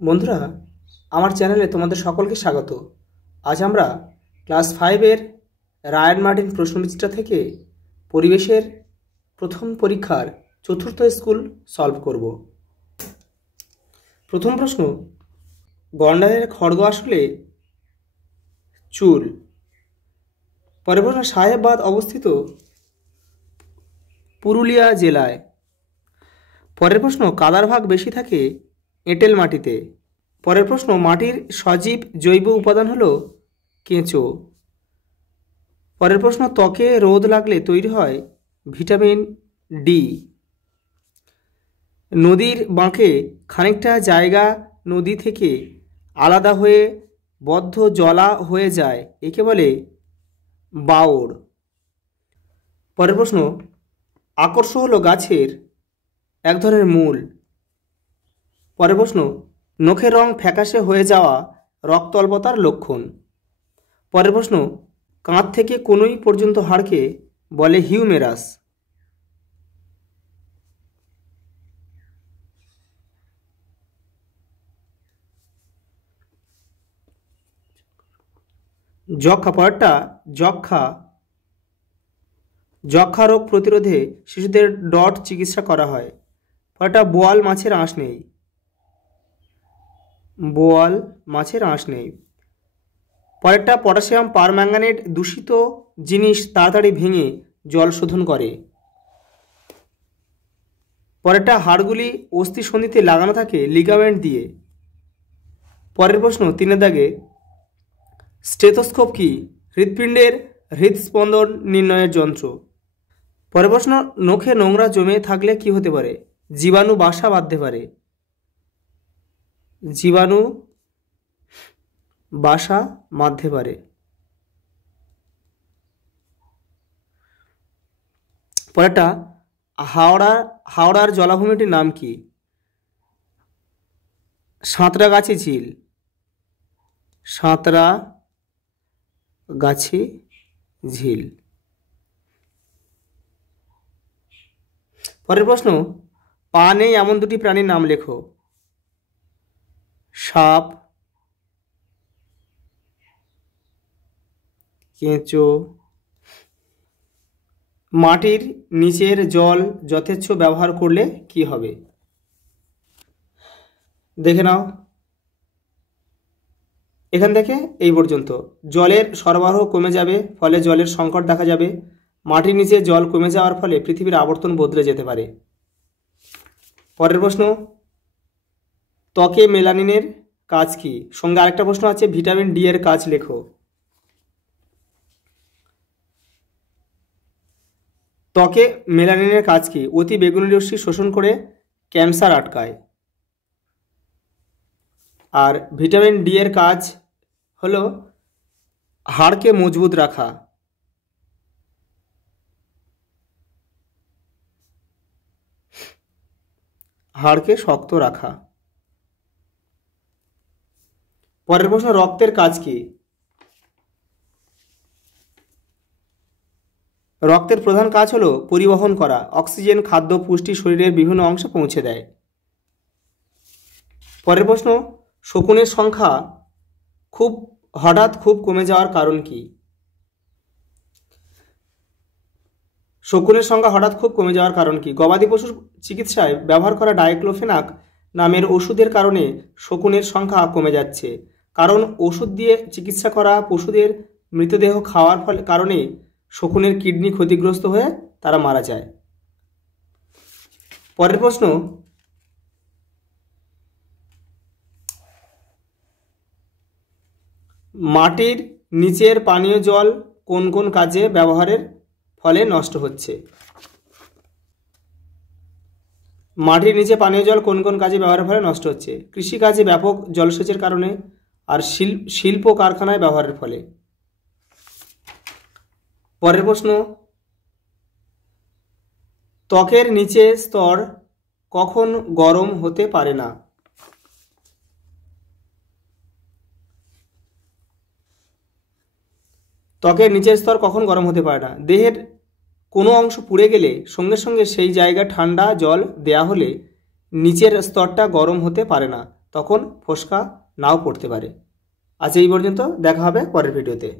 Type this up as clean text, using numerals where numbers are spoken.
বন্ধুরা, আমার চ্যানেলে তোমাদের সকলকে স্বাগত। আজ আমরা ক্লাস 5-এর রায়ান মার্টিন প্রশ্নবিচিত্রা থেকে পরিবেশের প্রথম পরীক্ষার চতুর্থ স্কুল সলভ করব। প্রথম প্রশ্ন, গন্ডারের খড়গ আসলে চুল। পরের প্রশ্ন, সাহেববাদ অবস্থিত পুরুলিয়া জেলায়। পরের প্রশ্ন, কাদার ভাগ বেশি থাকে এঁটেল মাটিতে। পরের প্রশ্ন, মাটির সজীব জৈব উপাদান হলো কেঁচো। পরের প্রশ্ন, ত্বকে রোদ লাগলে তৈরি হয় ভিটামিন ডি। নদীর বাঁকে খানিকটা জায়গা নদী থেকে আলাদা হয়ে বদ্ধ জলা হয়ে যায়, একে বলে বাওড়। পরের প্রশ্ন, আকর্ষ হলো গাছের এক ধরনের মূল। পরের প্রশ্ন, নখের রং ফ্যাকাশে হয়ে যাওয়া রক্তল্পতার লক্ষণ। পরের প্রশ্ন, কাঁধ থেকে কনুই পর্যন্ত হাড়কে বলে হিউমেরাস। যক্ষা। পরেরটা, যক্ষা রোগ প্রতিরোধে শিশুদের ডট চিকিৎসা করা হয়। পরেরটা, বোয়াল মাছের আঁশ নেই। বোয়াল মাছের আঁশ নেই। পরেরটা, পটাশিয়াম পারম্যাঙ্গানেট দূষিত জিনিস তাড়াতাড়ি ভেঙে জল শোধন করে। পরেরটা, হাড়গুলি অস্থিসন্ধিতে লাগানো থাকে লিগামেন্ট দিয়ে। পরের প্রশ্ন 3-এর দাগে, স্টেথোস্কোপ কি? হৃৎপিণ্ডের হৃদস্পন্দন নির্ণয়ের যন্ত্র। পরের প্রশ্ন, নখে নোংরা জমে থাকলে কি হতে পারে? জীবাণু বাসা বাঁধতে পারে। জীবাণু বাসা বাঁধতে পারে। পরেরটা, হাওড়ার জলাভূমিটির নাম কি? সাঁতরাগাছি ঝিল। সাঁতরাগাছি ঝিল। পরের প্রশ্ন, পা নেই এমন দুটি প্রাণীর নাম লেখো। সাপ, কেঁচো। মাটির নিচের জল যথেচ্ছ ব্যবহার করলে কি হবে? দেখে নাও, এখান থেকে এই পর্যন্ত জলের সরবরাহ কমে যাবে, ফলে জলের সংকট দেখা যাবে। মাটির নিচে জল কমে যাওয়ার ফলে পৃথিবীর আবর্তন বদলে যেতে পারে। পরের প্রশ্ন, ত্বকে মেলানিনের কাজ কি? সঙ্গে আরেকটা প্রশ্ন আছে, ভিটামিন ডি এর কাজ লেখো। ত্বকে মেলানিনের কাজ কি? অতি বেগুনি রশ্মি শোষণ করে ক্যান্সার আটকায়। আর ভিটামিন ডি এর কাজ হলো হাড়কে মজবুত রাখা। হাড়কে শক্ত রাখা। পরের প্রশ্ন, রক্তের কাজ কি? রক্তের প্রধান কাজ হলো পরিবহন করা। অক্সিজেন, খাদ্য, পুষ্টি শরীরের বিভিন্ন অংশে পৌঁছে দেয়। পরের প্রশ্ন, শকুনের সংখ্যা হঠাৎ খুব কমে যাওয়ার কারণ কি? শকুনের সংখ্যা হঠাৎ খুব কমে যাওয়ার কারণ কি? গবাদি পশুর চিকিৎসায় ব্যবহার করা ডাইক্লোফেনাক নামের ওষুধের কারণে শকুনের সংখ্যা কমে যাচ্ছে। কারণ ওষুধ দিয়ে চিকিৎসা করা পশুদের মৃতদেহ খাওয়ার কারণে শকুনের কিডনি ক্ষতিগ্রস্ত হয়ে তারা মারা যায়। পরের প্রশ্ন, মাটির নিচের পানীয় জল কোন কোন কাজে ব্যবহারের ফলে নষ্ট হচ্ছে? মাটির নিচে পানীয় জল কোন কোন কাজে ব্যবহারের ফলে নষ্ট হচ্ছে? কৃষিকাজে ব্যাপক জলসেচের কারণে, আর শিল্প কারখানায় ব্যবহারের ফলে। পরের প্রশ্ন, ত্বকের নিচের স্তর কখন গরম হতে পারে না? ত্বকের নিচের স্তর কখন গরম হতে পারে না? দেহের কোনো অংশ পুড়ে গেলে সঙ্গে সঙ্গে সেই জায়গায় ঠান্ডা জল দেয়া হলে নিচের স্তরটা গরম হতে পারে না, তখন ফোসকা নাও পড়তে পারে। আজ এই পর্যন্ত, দেখা হবে পরের ভিডিওতে।